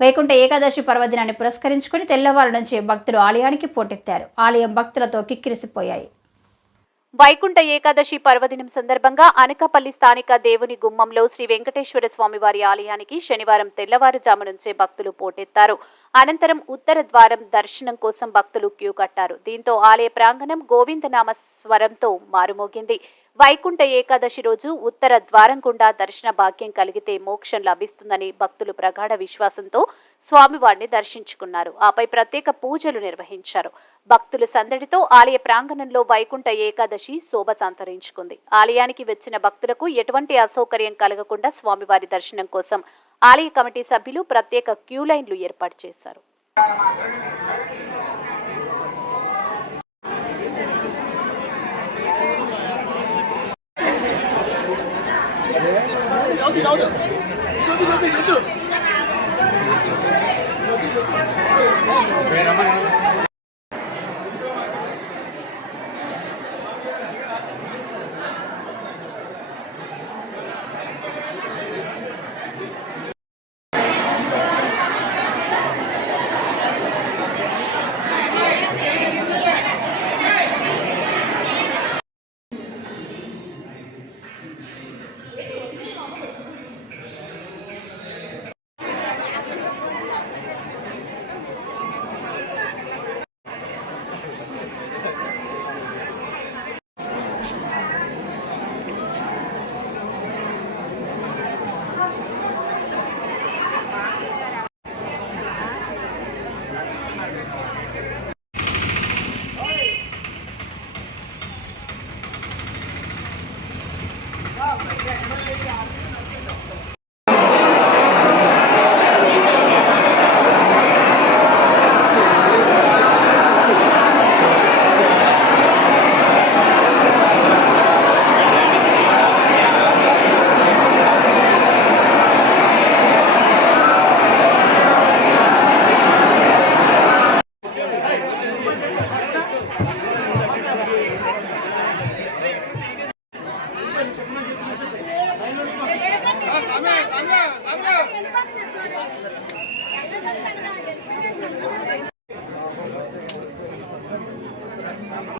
వైకుంఠ ఏకాదశి పర్వదినాన్ని పురస్కరించుకుని తెల్లవారు నుంచి భక్తులు ఆలయానికి పోటెత్తారు. ఆలయం భక్తులతో కిక్కిరిసిపోయాయి. వైకుంఠ ఏకాదశి పర్వదినం సందర్భంగా అనకాపల్లి స్థానిక దేవుని గుమ్మంలో శ్రీ వెంకటేశ్వర స్వామివారి ఆలయానికి శనివారం తెల్లవారుజాము నుంచే భక్తులు పోటెత్తారు. అనంతరం ఉత్తర ద్వారం దర్శనం కోసం భక్తులు క్యూ కట్టారు. దీంతో ఆలయ ప్రాంగణం గోవిందనామ స్వరంతో మారుమోగింది. వైకుంఠ ఏకాదశి రోజు ఉత్తర ద్వారం గుండా దర్శన భాగ్యం కలిగితే మోక్షం లభిస్తుందని భక్తులు ప్రగాఢ విశ్వాసంతో స్వామివారిని దర్శించుకున్నారు. ఆపై ప్రత్యేక పూజలు నిర్వహించారు. భక్తుల సందడితో ఆలయ ప్రాంగణంలో వైకుంఠ ఏకాదశి శోభ సంతరించుకుంది. ఆలయానికి వచ్చిన భక్తులకు ఎటువంటి అసౌకర్యం కలగకుండా స్వామివారి దర్శనం కోసం ఆలయ కమిటీ సభ్యులు ప్రత్యేక క్యూ లైన్లు ఏర్పాటు చేశారు.